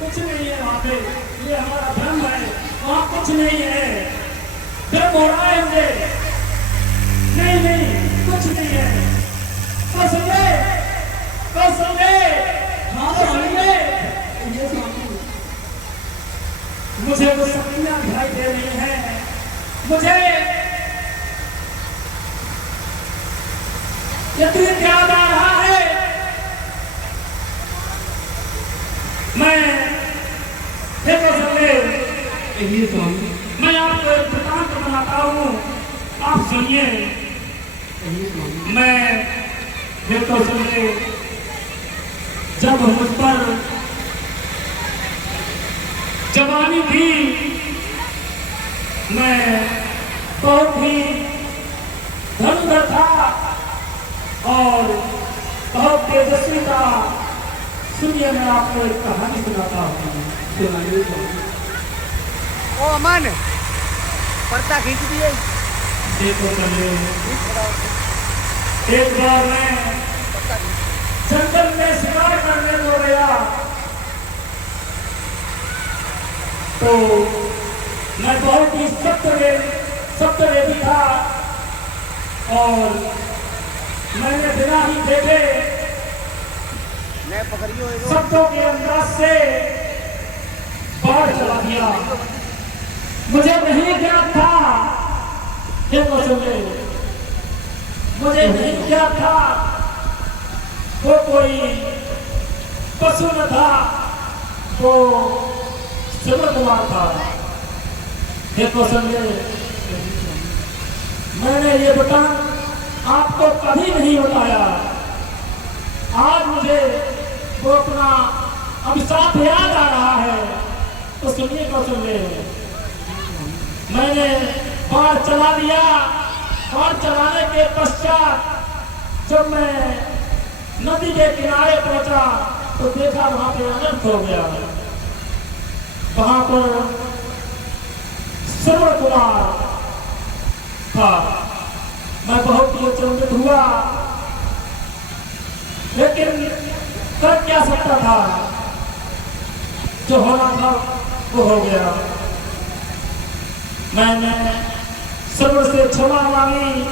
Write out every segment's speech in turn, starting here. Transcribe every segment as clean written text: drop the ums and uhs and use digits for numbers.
कुछ नहीं है वहाँ पे, ये हमारा भ्रम है, वहाँ कुछ नहीं है, भ्रम हो रहा है मुझे। नहीं नहीं कुछ नहीं है। तो सुनिए, तो सुनिए, हाँ तो सुनिए, मुझे वो सपना दिखाई दे रही है, मुझे ये तुझे याद आ रहा है। मैं देखो सुनिए, मैं आपको एक वृतांत बनाता हूँ, आप सुनिए। मैं देखो सुनिए, जब मुझ पर जवानी थी, मैं बहुत ही धनुधर था और बहुत तेजस्वी था। सुनिए, मैं आपको एक कहानी सुनाता हूँ। ओ अमन पर्दा खींच दिए। देखो चले, एक बार मैं जंगल में शिकार करने को गया, तो मैं बहुत ही सप्तवेदी था और मैंने बिना ही देखे शब्दों के अंदाज से बाढ़ चला दिया। मुझे नहीं ज्ञात था, देखो सुने, मुझे नहीं ज्ञात था वो कोई पशु न था, वो शिव कुमार था। देखो सुनिए, मैंने ये बता आपको कभी नहीं बताया, आज मुझे वो अपना अभिशाप याद आ रहा है। तो सुनिए, को सुनिए, मैंने बाढ़ चला दिया। बाढ़ चलाने के पश्चात जब मैं नदी के किनारे पहुंचा तो देखा वहां पे अनर्थ हो गया। वहां पर श्रवण कुमार था। मैं बहुत ही अचंभित हुआ, लेकिन कर क्या सकता था, जो होना था वो हो गया। मैंने श्रवण से क्षमा मांगी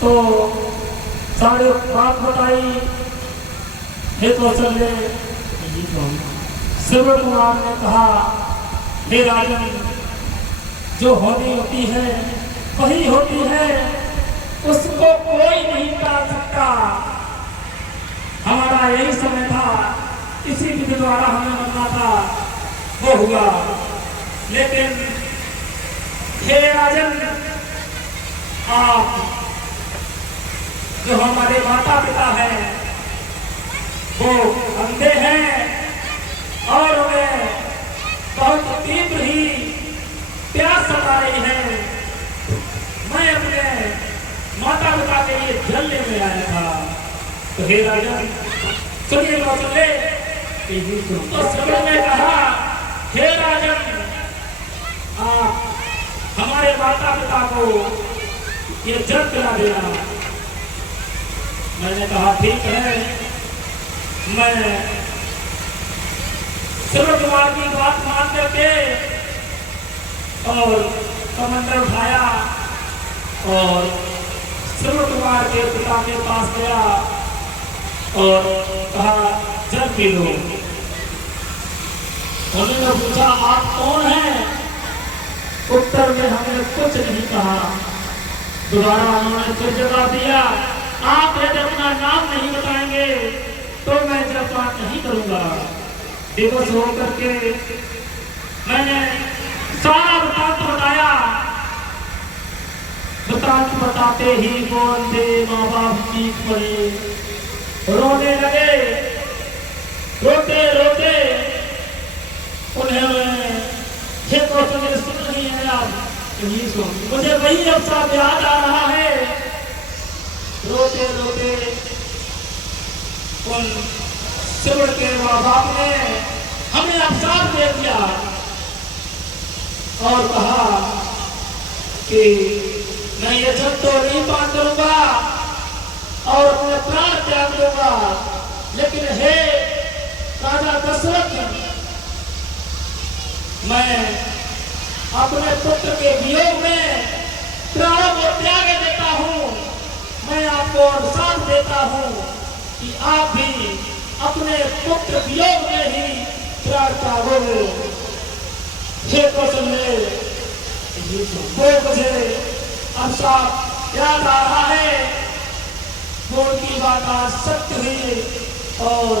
तो सारे बात बताई। हे कौशल्य, श्रवण कुमार ने कहा, हे राजन, जो होनी होती है वही होती है, उसको कोई नहीं टाल सकता। हमारा यही समय था, इसी विधि द्वारा हमें बनना था, वो हुआ। लेकिन हे राजन, आप जो हमारे माता पिता हैं वो अंधे हैं और हमें बहुत तीव्र ही प्यास सता रही है। मैं अपने माता पिता के लिए जल लेने आया था। तो हे राजन, सुनिए कौशल्य, तो श्रवण ने कहा, हे राजन, आप हमारे माता पिता को ये जल पिला देना। मैंने कहा ठीक है। मैं श्रवण कुमार की बात मान करके और कमंडल उठाया और श्रवण कुमार के पिता के पास गया और कहा, जल पी लो। उन्होंने पूछा, आप कौन हैं? उत्तर में हमने कुछ नहीं कहा। दोबारा उन्होंने फिर जवाब दिया, आप यदि अपना नाम नहीं बताएंगे तो मैं जलपान नहीं करूंगा। दिवस होकर के मैंने सारा वृतांत बताया। वृतांत बताते ही वो अंधे माँ बाप चीख पड़े, रोने लगे। रोते रोते उन्हें सुन रही है आप, मुझे वही अवसर याद आ रहा है। रोते रोते उन श्रवण के माँ बाप ने हमें अवसर दे दिया और कहा कि मैं ये जल तो नहीं पान करूंगा और अपने प्राण त्याग दूंगा, लेकिन हे राजा दशरथ, मैं अपने पुत्र के वियोग में प्राणों को त्याग देता हूँ। मैं आपको साथ देता हूँ कि आप भी अपने पुत्र वियोग में ही प्राण त्यागोगे। हे कौशल्य, 2 बजे अब साफ याद आ रहा है, वो उनकी बात आज सत्य हुई और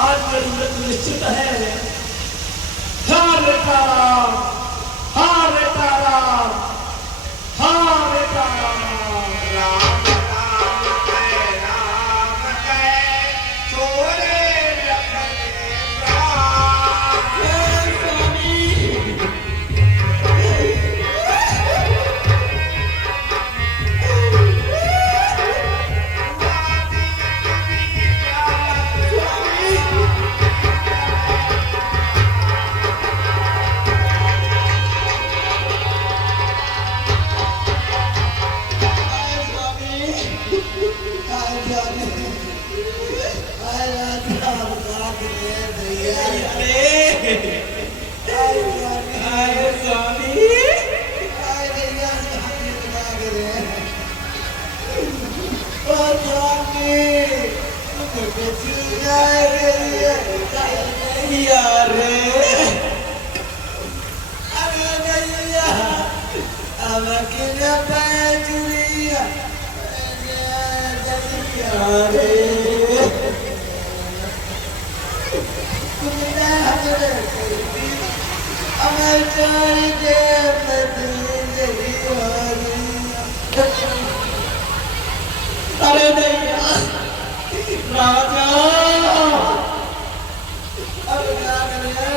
आज मेरी मृत्यु निश्चित है। हाँ बेटा राम, हाँ बेटा राम, हाँ बेटा राम। राम राम जय छोरे रखने प्राण। अरे दैया राजा, अरे क्या करे